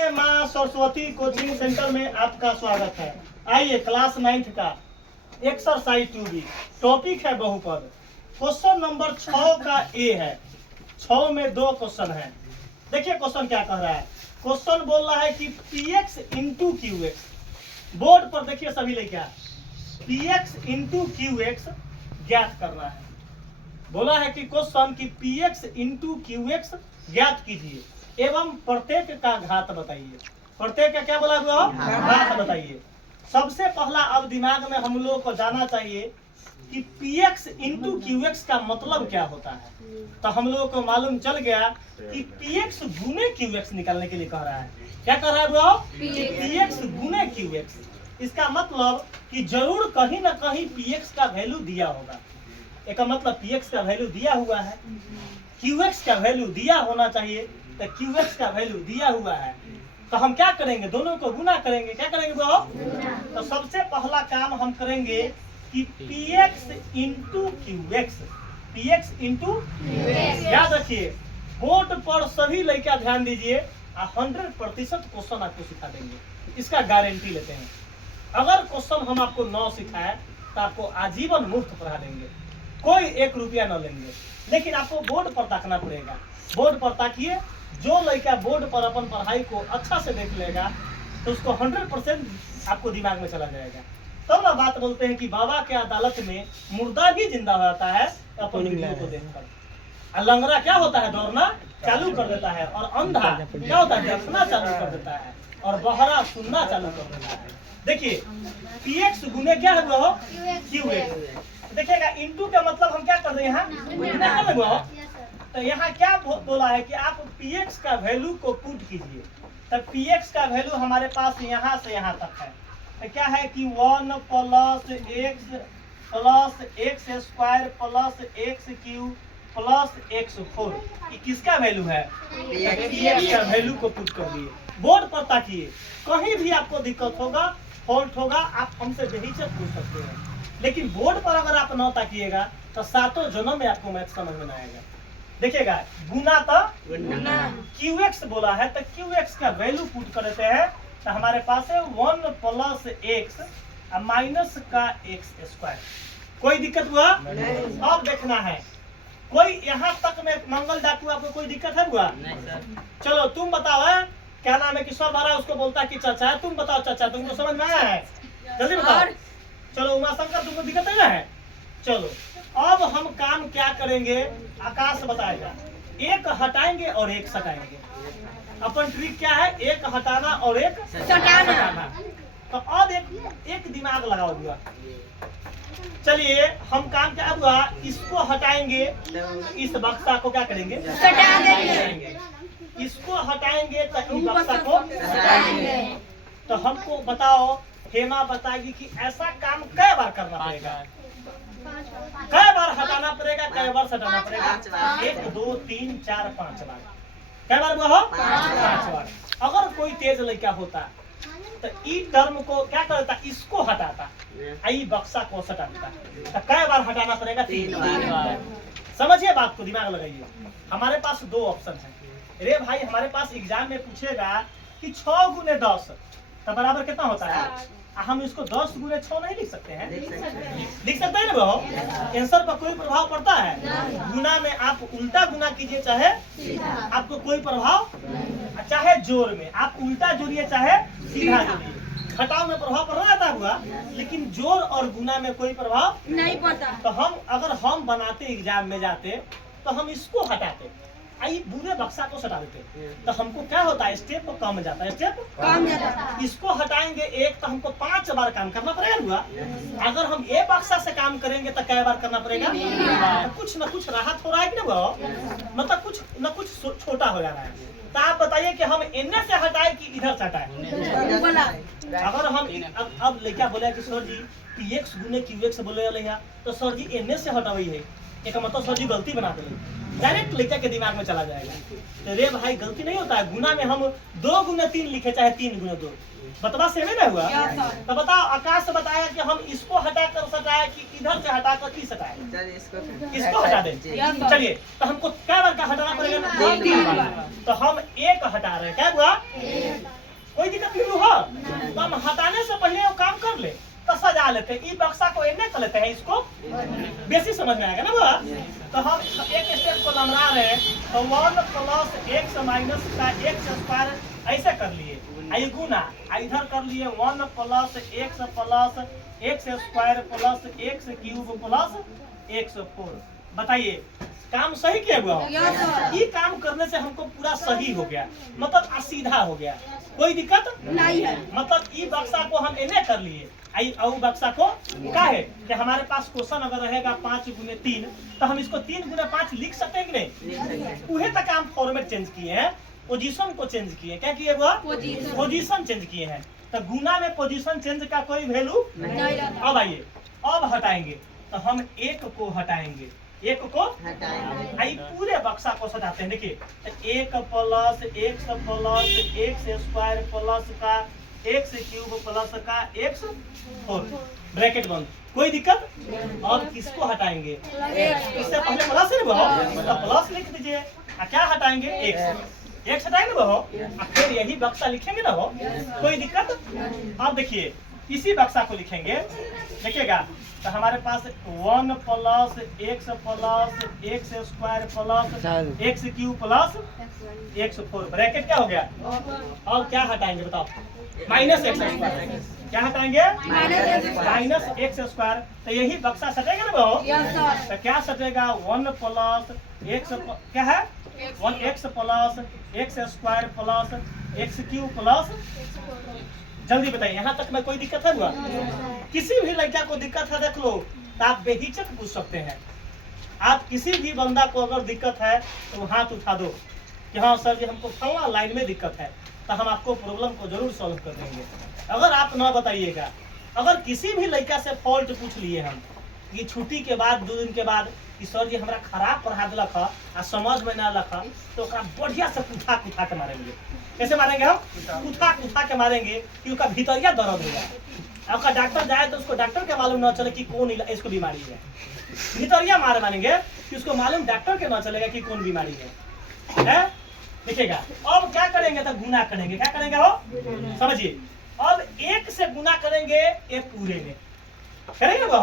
माँ Saraswati coaching centre में आपका स्वागत है। आइए क्लास 9th का एक्सरसाइज 2B टॉपिक है बहुपद। क्वेश्चन नंबर 6 का ए है। 6 में 2 क्वेश्चन है। देखिए क्वेश्चन क्या कह रहा है। क्वेश्चन बोल रहा है कि px इंटू qx। बोर्ड पर देखिए सभी लेके px इंटू qx ज्ञात करना है। बोला है कि क्वेश्चन की px इंटू qx ज्ञात कीजिए एवं प्रत्येक का घात बताइए। प्रत्येक का क्या बोला हुआ? घात बताइए। सबसे पहला अब दिमाग में हम लोग को जाना चाहिए कि px इंटू qx का मतलब क्या होता है। तो हम लोगों को मालूम चल गया कि px गुने qx निकालने के लिए कह रहा है। क्या कह रहा है वो? px गुने qx। इसका मतलब कि जरूर कहीं ना कहीं px का वैल्यू दिया होगा। एक मतलब px का वैल्यू दिया हुआ है, qx का वैल्यू दिया होना चाहिए। तो qx का वैल्यू दिया हुआ है तो हम क्या करेंगे? दोनों को गुना करेंगे। क्या करेंगे वो? तो सबसे पहला काम हम करेंगे कि px into qx। px into याद रखिए। बोर्ड पर सभी लड़का ध्यान दीजिए। 100% क्वेश्चन आपको सिखा देंगे, इसका गारंटी लेते हैं। अगर क्वेश्चन हम आपको 9 सिखाए तो आपको आजीवन मुफ्त पढ़ा देंगे, कोई 1 रुपया न लेंगे। लेकिन आपको बोर्ड पर ताकना पड़ेगा। बोर्ड पर ताकिए। जो लड़का बोर्ड पर अपन पढ़ाई को अच्छा से देख लेगा तो उसको 100% आपको दिमाग में चला जाएगा। तब ना बात बोलते हैं कि बाबा के अदालत में मुर्दा भी जिंदा हो जाता है अपन वीडियो को देखकर। लंगड़ा क्या होता है? दौड़ना चालू कर देता है। और अंधा क्या होता है? देखना चालू कर देता है। और बहरा सुनना चालू कर देता है। देखिए px गुने क्या है वो? qx। देखिएगा इंटू का मतलब हम क्या कर रहे हैं यहाँ? तो यहाँ क्या बोला है कि आप px का वैल्यू को पुट कीजिए। तो px का वैल्यू हमारे पास यहाँ से यहाँ तक है। तो क्या है कि 1 plus x square plus x cube plus x4। ये किसका वैल्यू है? px का वैल्यू को पुट कर दिए। बोर्ड पर ताकिए। कहीं भी आपको दिक्कत होगा, फॉल्ट होगा, आप हमसे बेहिचक पूछ सकते हैं। लेकिन बोर्ड पर अगर आप न ताकिएगा तो 7 जन्म में आपको मैथ समझ में आएगा। देखिएगा गुना तो qx बोला है तो qx का वैल्यू पुट कर देते हैं। तो हमारे पास है 1 प्लस x माइनस का x स्क्वायर। कोई दिक्कत हुआ? अब देखना है कोई यहाँ तक में मंगल डाकू आपको कोई दिक्कत है हुआ? चलो तुम बताओ है? क्या नाम है? किशोर बारा उसको बोलता है कि चाचा है। तुम बताओ चाचा, तुमको समझ में आया है? जल्दी बताओ। चलो उमा शंकर तुमको दिक्कत है ना? चलो अब हम काम क्या करेंगे? आकाश बताएगा। 1 हटाएंगे और 1 सटाएंगे। अपन ट्रिक क्या है? 1 हटाना और 1 सटाना। तो अब एक दिमाग लगाओ हुआ। चलिए हम काम क्या हुआ? इसको हटाएंगे, इस बक्सा को क्या करेंगे? सटा देंगे। इसको हटाएंगे तो इस बक्सा को सटाएंगे। तो हमको बताओ, हेमा बताएगी कि ऐसा काम कै बार करना पड़ेगा? कै बार हटाना पड़ेगा, कै बार सटाना पड़ेगा? 1 2 3 4 5 बार। कै बार हुआ हो? 5 बार। अगर कोई तेज लड़का होता तो ई टर्म को क्या करता? इसको हटाता, आई बक्सा को सटाता। तो कै बार हटाना पड़ेगा? 3 बार। समझिए बात को, दिमाग लगाइए। हमारे पास 2 ऑप्शन है। रे भाई हमारे पास एग्जाम में पूछेगा कि 6 गुने 10 तो बराबर कितना होता है? हम इसको 10 गुने 6 नहीं लिख सकते हैं? लिख सकते हैं ना वो? आंसर पर कोई प्रभाव पड़ता है? गुना में आप उल्टा गुना कीजिए चाहे आपको कोई प्रभाव, चाहे जोड़ में आप उल्टा जोड़िए चाहे सीधा जोड़िए। घटाव में प्रभाव पड़ रहा था हुआ, लेकिन जोड़ और गुना में कोई प्रभाव नहीं पड़ता। तो हम अगर हम बनाते एग्जाम में जाते तो हम इसको हटाते, आई पूरे बक्सा को सटा देते। तो हमको क्या होता है? स्टेप कम जाता है। स्टेप कम जाता है। इसको हटाएंगे 1 तो हमको 5 बार काम करना पड़ेगा हुआ। अगर हम ए बक्सा से काम करेंगे तो कै बार करना पड़ेगा? तो कुछ न कुछ राहत हो रहा है कि ना? मतलब कुछ न कुछ छोटा हो जा रहा है। तो आप बताइए कि हम इन्हें से हटाए कि इधर से हटाए? अगर हम अब लेके बोले कि सर जी px गुने qx बोले तो सर जी इन्हें से हटाई है, एक मतलब सर जी गलती बना दे। डायरेक्ट लेकर के दिमाग में चला जाएगा। तो रे भाई गलती नहीं होता है। गुना में हम 2 गुने 3 लिखे चाहे 3 गुने 2, बतवा सेम ना हुआ? तो बताओ आकाश से बताया कि हम इसको हटा कर सटाए कि इधर से हटा कर सटाए? इसको हटा दें। चलिए तो हमको क्या बार का हटाना पड़ेगा? 3 बार। तो हम 1 हटा रहे हैं। क्या हुआ? लमरा लेते हैं, ई बक्सा को एने कर लेते हैं, इसको बेसी समझ में आएगा ना बुआ। तो हम एक स्टेप को लमरा रहे हैं, तो 1 प्लस एक्स माइनस का एक्स स्क्वायर ऐसे कर लिए, आई गुना इधर कर लिए 1 plus x square plus x cube plus x 4। बताइए काम सही किया हुआ? ये काम करने से हमको पूरा सही हो गया, मतलब सीधा हो गया, कोई दिक्कत नहीं है। मतलब ई बक्सा को हम एने कर लिए, आई औ बक्सा को क्या है कि हमारे पास क्वेश्चन अगर रहेगा 5 गुने 3, तो हम इसको 3 गुने 5 लिख सकते हैं कि नहीं? उहे तक हम फॉर्मेट चेंज किए हैं, पोजीशन को चेंज किए। क्या किए हुआ? पोजीशन चेंज किए हैं। तो गुना में पोजीशन चेंज का कोई वैल्यू नहीं। अब आइए अब हटाएंगे, तो हम एक को हटाएंगे, एक को आई पूरे बक्सा को सजाते हैं। देखिए 1 प्लस एक्स स्क्वायर प्लस का एक्स क्यूब प्लस का एक्स 4 ब्रैकेट बंद, कोई दिक्कत? और किसको हटाएंगे? इससे पहले प्लस है ना, प्लस लिख दीजिए। क्या हटाएंगे? एक्स हटाएंगे बहो, फिर यही बक्सा लिखेंगे ना हो, कोई दिक्कत? अब देखिए इसी बक्सा को लिखेंगे, देखिएगा तो हमारे पास 1 plus x square plus x cube plus x 4 bracket क्या हो गया? और क्या हटाएंगे बताओ? Minus x square. क्या हटाएंगे? Minus x square. तो यही बक्सा सटेगा ना बहो? तो क्या सटेगा? 1 प्लस एक्स क्या है 1 x plus x square plus x cube plus, जल्दी बताइए यहाँ तक में कोई दिक्कत है हुआ? किसी भी लड़का को दिक्कत है देख लो, तो आप बेहिचक पूछ सकते हैं। आप किसी भी बंदा को अगर दिक्कत है तो हाथ उठा दो कि हाँ सर जी हमको फला लाइन में दिक्कत है, तो हम आपको प्रॉब्लम को जरूर सॉल्व कर देंगे। अगर आप ना बताइएगा, अगर किसी भी लड़का से फॉल्ट पूछ लिए हम कि छुट्टी के बाद 2 दिन के बाद कि सर जी हमारा खराब पढ़ा दिलक आ समझ में ना लखा, तो बढ़िया से कुथा कुथा के मारेंगे। कैसे मारेंगे हम? कुथा कुथा के मारेंगे कि उसका भीतरिया दर्द होगा। आपका डॉक्टर जाए तो उसको डॉक्टर के मालूम न चले कि कौन इसको बीमारी है, भीतरिया मारेंगे कि उसको मालूम डॉक्टर के न चलेगा कि कौन बीमारी है। देखिएगा अब क्या करेंगे? तो गुना करेंगे। क्या करेंगे हो? समझिए, अब 1 से गुना करेंगे ये पूरे में, करेंगे वो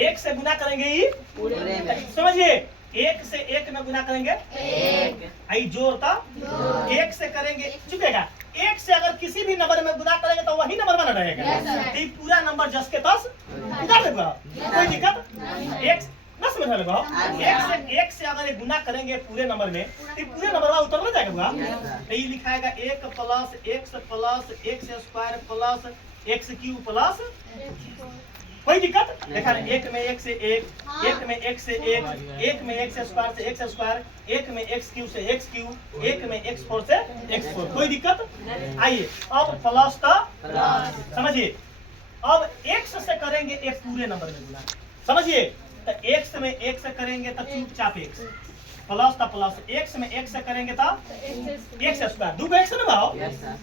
1 से गुना करेंगे ये पूरे में। समझिए 1 से 1 में गुना करेंगे आई जोड़ता 1 से करेंगे, चुकेगा 1 से अगर किसी भी नंबर में गुना करेंगे तो वही नंबर बना रहेगा। ये पूरा नंबर 10 के 10 उतार देगा, कोई दिक्कत? 1 बस समझ लगा 1 से अगर ये गुना करेंगे पूरे नंबर में, तो पूरे नंबर में उतर जाएगा। तो ये लिखाएगा 1 plus x square plus x cube plus, कोई दिक्कत? देखा 1 में 1 से 1, 1 में 1 से 1, 1 में एक्स स्क्वायर से एक्स स्क्वायर, 1 में एक्स क्यूब से एक्स क्यूब, 1 में एक्स 4 से एक्स 4, कोई दिक्कत? आइए अब प्लस का समझिए, अब x से करेंगे एक पूरे नंबर में गुना, समझिए। तो x में 1 से करेंगे तो चुपचाप x प्लस था प्लस, x में 1 से करेंगे तो एक्स स्क्वायर, 2 x ना भाव।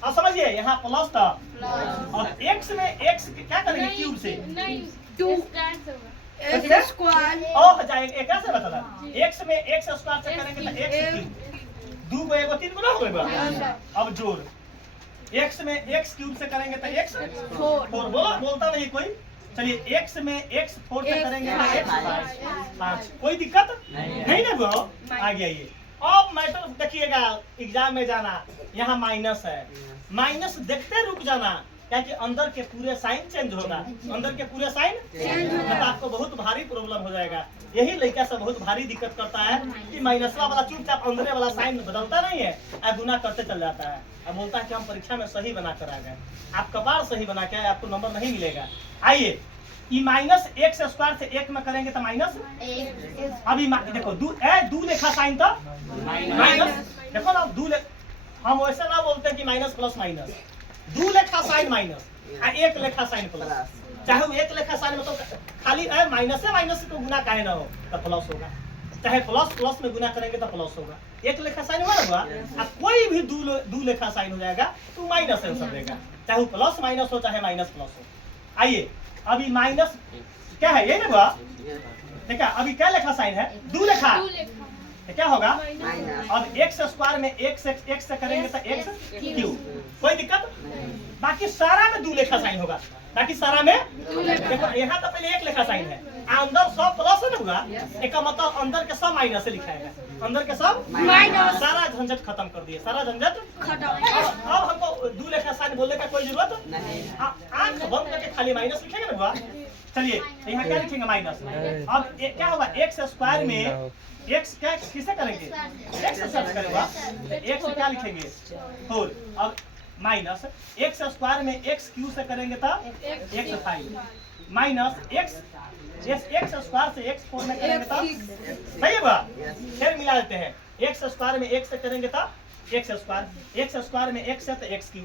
अब समझिए यहाँ प्लस था और x में x क्या करेंगे? क्यूब से 2 स्क्वायर और जाएगा एक से बता, x में x स्क्वायर से करेंगे तो x क्यूब, 2 को 1 3 गुना हो गया। अब जोड़ x में x क्यूब से करेंगे तो x 4, बोलता नहीं कोई। चलिए x में x 4 से करेंगे तो x 5, कोई दिक्कत नहीं ना ब्रो? आ गया ये। अब मैटर देखिएगा, एग्जाम में जाना यहाँ माइनस है, माइनस देखते रुक जाना, क्या कि अंदर के पूरे साइन चेंज होगा, अंदर के पूरे साइन तो आपको बहुत भारी प्रॉब्लम हो जाएगा। यही लड़का से बहुत भारी दिक्कत करता है कि माइनसवा वाला चुपचाप अंदर वाला साइन बदलता नहीं है और गुना करते चल जाता है और बोलता है कि हम परीक्षा में सही बना कर आ गए। आप कपार सही बना के आपको नंबर नहीं मिलेगा। आइए ये माइनस एक्स स्क्वायर से 1 में करेंगे तो माइनस, अभी देखो 2 लेखा साइन था माइनस, देखो ना 2 हम वैसे ना बोलते कि माइनस प्लस माइनस, 2 लेखा साइन माइनस और 1 लेखा साइन प्लस, चाहे वो 1 लेखा साइन में तो खाली माइनस से माइनस को गुना काहे ना हो तो प्लस होगा, चाहे प्लस प्लस में गुना करेंगे तो प्लस होगा। 1 लेखा साइन हुआ अब कोई भी 2 लेखा साइन हो जाएगा तो माइनस आंसर देगा, चाहे प्लस माइनस हो चाहे माइनस प्लस हो। आइए अभी माइनस क्या है, ये ना हुआ देखा, अभी क्या लेखा साइन है 2 लेखा, तो क्या होगा अब एक्स स्क्वायर में एक्स से करेंगे तो एक्स क्यूब, कोई दिक्कत? बाकी सारा में 2 लेखा साइन होगा, बाकी सारा में देखो यहाँ तो पहले एक लेखा साइन है, अंदर सब प्लस है ना हुआ, एक का मतलब अंदर के सब माइनस से लिखा है, अंदर के सब माइनस। सारा झंझट खत्म कर दिए, सारा झंझट खत्म। अब हमको दो लेखा साइन बोलने का कोई जरूरत नहीं, आंख बंद करके खाली माइनस लिखेंगे ना हुआ। चलिए यहाँ क्या लिखेंगे माइनस। अब क्या होगा, एक्स स्क्वायर में एक्स क्या किसे करेंगे, एक्स से सर्च करेगा, एक्स क्या लिखेंगे 4। अब माइनस एक्स स्क्वायर में एक्स क्यू से करेंगे तो एक्स 5 माइनस एक्स स्क्वायर से एक्स 4 में करेंगे तो सही है बा। फिर मिला देते हैं, एक्स स्क्वायर में एक्स से करेंगे तो एक्स स्क्वायर में एक्स है तो एक्स क्यू,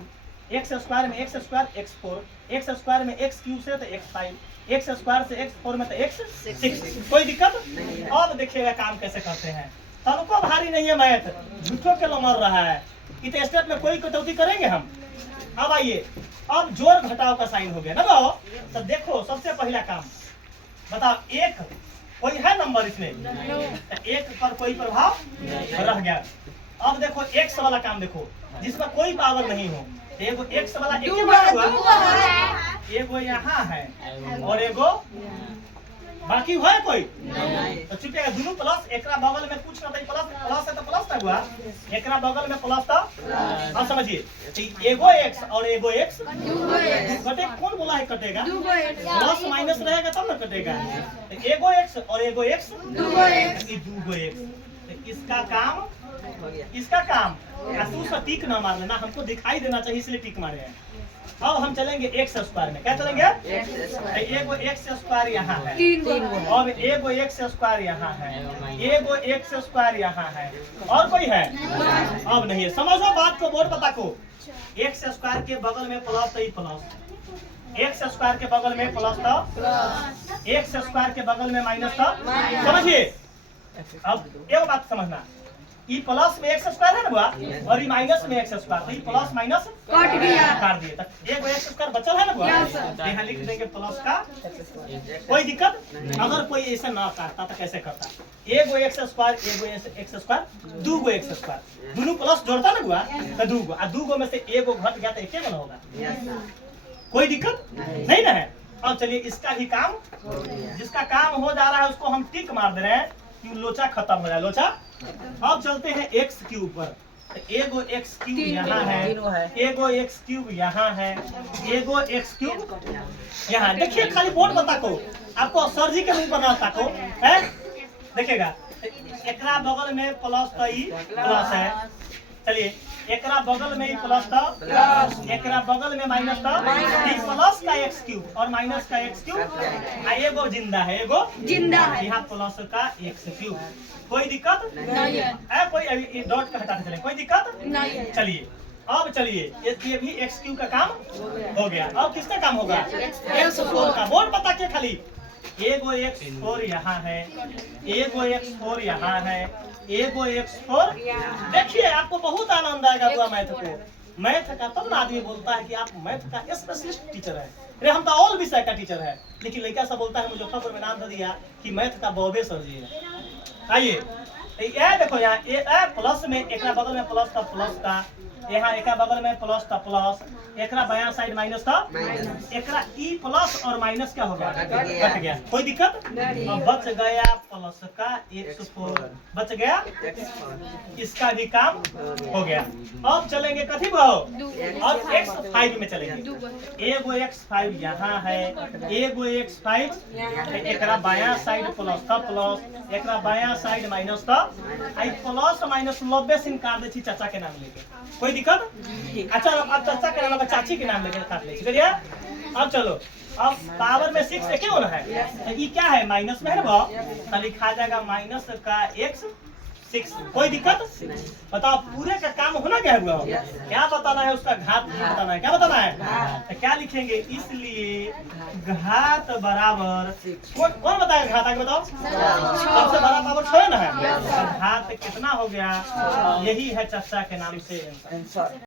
एक्स स्क्वायर में x square x 4, x square में एक्स क्यू से तो एक्स 5, एक्स स्क्वायर से एक्स 4 में तो एक्स 6। कोई दिक्कत। अब देखिएगा काम कैसे करते हैं, तनको भारी नहीं है मैथ, झूठों के मर रहा है। इतने स्टेप में कोई कटौती करेंगे हम। अब आइए, अब जोड़ घटाव का साइन हो गया ना बाबू। तो देखो सबसे पहला काम बताओ, एक कोई है नंबर इसमें, एक पर कोई प्रभाव रह गया। अब देखो एक्स वाला काम देखो, जिसमें कोई पावर नहीं हो, एगो एक्स वाला एक एगो यहाँ है और एगो बाकी है कोई तो चुकेगा। दोनों प्लस, एकरा बगल में कुछ ना प्लस प्लस है तो प्लस ना हुआ, एकरा बगल में प्लस था। अब समझिए, एगो एक्स और एगो एक्स कटे, कौन बोला है कटेगा, प्लस माइनस रहेगा तब ना कटेगा। एगो एक्स और एगो एक्स दूगो एक्स, इसका काम आंसू से टिक ना मार लेना, हमको दिखाई देना चाहिए इसलिए टिक मारे हैं। अब हम चलेंगे एक्स स्क्वायर में, क्या चलेंगे, एगो एक्स स्क्वायर यहाँ है, अब एगो एक्स स्क्वायर यहाँ है, एगो एक्स स्क्वायर यहाँ है, और कोई है अब नहीं है। समझो बात को, बोर्ड पता को, एक्स स्क्वायर के बगल में प्लस तो प्लस, एक्स स्क्वायर के बगल में प्लस था, एक्स स्क्वायर के बगल में माइनस था। समझिए, अब एक बात समझना, ये प्लस में एक्स स्क्वायर है ना बुआ, और ये माइनस में एक्स स्क्वायर, तो ये प्लस माइनस काट दिए, तक एक एक्स स्क्वायर बचल है ना बुआ, यहाँ लिख देंगे प्लस का। कोई दिक्कत, अगर कोई ऐसा ना काटता तो कैसे करता, एगो एक्स स्क्वायर एगो एक्स स्क्वायर दूगो एक्स स्क्वायर, दोनों प्लस जोड़ता ना बुआ तो दूगो, और दूगो में से एगो घट गया तो एक बना होगा। कोई दिक्कत नहीं ना है। अब चलिए इसका भी काम, जिसका काम हो जा रहा है उसको हम टिक मार दे रहे हैं कि लोचा खत्म हो जाए, लोचा। अब चलते हैं एक्स क्यूब पर, एगो एक्स क्यूब यहाँ है, एगो एक्स क्यूब यहाँ है, एगो एक्स क्यूब यहाँ। देखिए खाली बोर्ड बता को, आपको सर जी के मुंह पर ना ताको है, देखिएगा एकरा बगल में प्लस तो प्लस है, चलिए एकरा बगल में प्लस था, एकरा बगल में माइनस था, प्लस का एक्स क्यूब और माइनस का एक्स क्यूब, एगो जिंदा है, एगो जिंदा है, यहाँ प्लस का एक्स क्यूब। कोई दिक्कत नहीं है, कोई अभी डॉट का हटाते चले, कोई दिक्कत नहीं है। चलिए अब चलिए, ये भी एक्स क्यूब का काम हो गया। अब किसका काम होगा, एक्स 4 का। बोर्ड बता के खाली, एगो एक्स 4 यहाँ है, एगो एक्स 4 यहाँ है, एगो एक्स 4। देखिए आपको बहुत आनंद आएगा हुआ मैथ को, मैथ का तब ना आदमी बोलता है कि आप मैथ का स्पेशलिस्ट टीचर है। अरे हम तो ऑल विषय का टीचर है, लेकिन लड़का सब बोलता है मुजफ्फरपुर में नाम दे दिया कि मैथ का बॉबे सर जी है। आइए ये देखो, यहाँ प्लस में एक बगल में प्लस था, प्लस का यहाँ एक बगल में प्लस था, प्लस एकरा बायां साइड माइनस था, एकरा ई प्लस और माइनस क्या हो गया, कट गया। कोई दिक्कत, अब बच गया प्लस का x4, बच गया, इसका भी काम हो गया। अब चलेंगे कथी भाव, अब x5 में चलेंगे। एगो x5 यहाँ है, एगो x5 एकरा बायां साइड प्लस था, प्लस एकरा बायां साइड माइनस था, आई प्लस माइनस 90 से काट दे छी चाचा के नाम लेके। कोई दिक्कत, अच्छा अब चाचा के नाम चाची के नाम लेके काट ले छी। अब चलो, अब पावर में 6 एक होना है, तो ये क्या है माइनस में है ना, तो लिखा जाएगा माइनस का x 6। कोई दिक्कत, बताओ पूरे का काम होना क्या हुआ, क्या बताना है, उसका घात बताना है, क्या बताना है, तो क्या लिखेंगे, इसलिए घात बराबर कौन बताएगा घात, आगे बताओ, सबसे बड़ा पावर 6 ना है, घात कितना हो गया, यही है चाचा के नाम से आंसर।